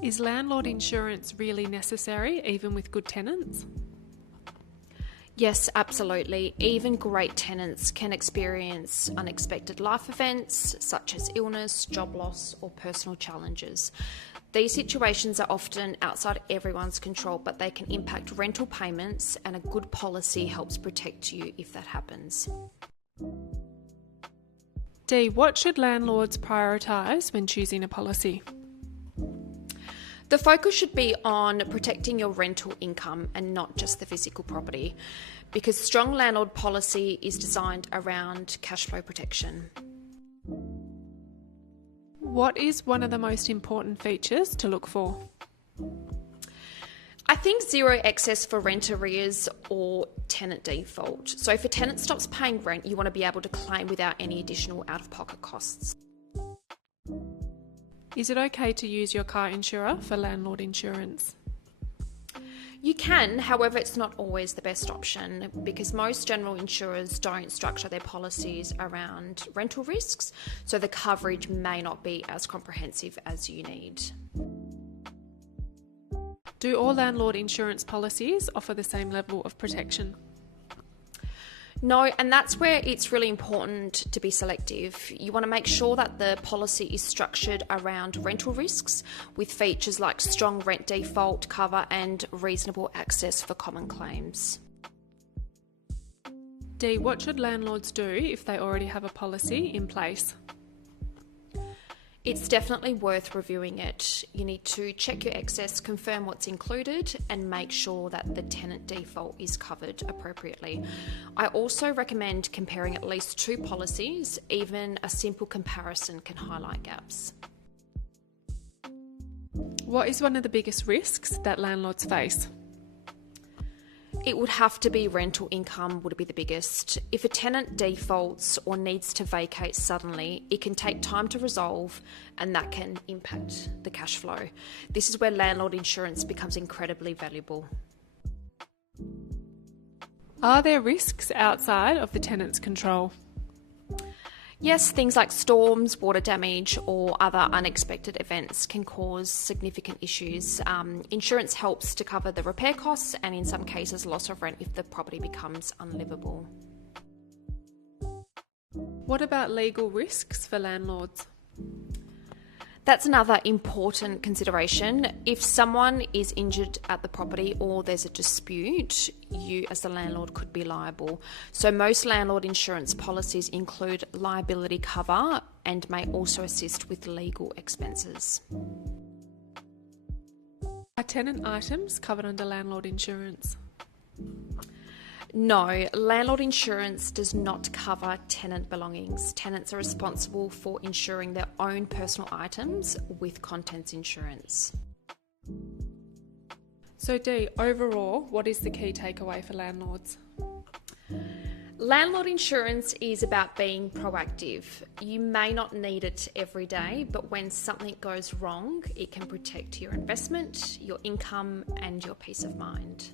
Is landlord insurance really necessary, even with good tenants? Yes, absolutely. Even great tenants can experience unexpected life events such as illness, job loss, or personal challenges. These situations are often outside everyone's control, but they can impact rental payments, and a good policy helps protect you if that happens. D, what should landlords prioritise when choosing a policy? The focus should be on protecting your rental income and not just the physical property, because strong landlord policy is designed around cash flow protection. What is one of the most important features to look for? I think zero excess for rent arrears or tenant default. So if a tenant stops paying rent, you want to be able to claim without any additional out-of-pocket costs. Is it okay to use your car insurer for landlord insurance? You can, however, it's not always the best option because most general insurers don't structure their policies around rental risks, so the coverage may not be as comprehensive as you need. Do all landlord insurance policies offer the same level of protection? No, and that's where it's really important to be selective. You want to make sure that the policy is structured around rental risks with features like strong rent default cover and reasonable access for common claims. D, what should landlords do if they already have a policy in place? It's definitely worth reviewing it. You need to check your excess, confirm what's included, and make sure that the tenant default is covered appropriately. I also recommend comparing at least two policies. Even a simple comparison can highlight gaps. What is one of the biggest risks that landlords face? It would have to be rental income would be the biggest. If a tenant defaults or needs to vacate suddenly, it can take time to resolve and that can impact the cash flow. This is where landlord insurance becomes incredibly valuable. Are there risks outside of the tenant's control? Yes, things like storms, water damage, or other unexpected events can cause significant issues. Insurance helps to cover the repair costs and, in some cases, loss of rent if the property becomes unlivable. What about legal risks for landlords? That's another important consideration. If someone is injured at the property or there's a dispute, you as the landlord could be liable. So most landlord insurance policies include liability cover and may also assist with legal expenses. Are tenant items covered under landlord insurance? No, landlord insurance does not cover tenant belongings. Tenants are responsible for insuring their own personal items with contents insurance. So D, overall, what is the key takeaway for landlords? Landlord insurance is about being proactive. You may not need it every day, but when something goes wrong, it can protect your investment, your income, and your peace of mind.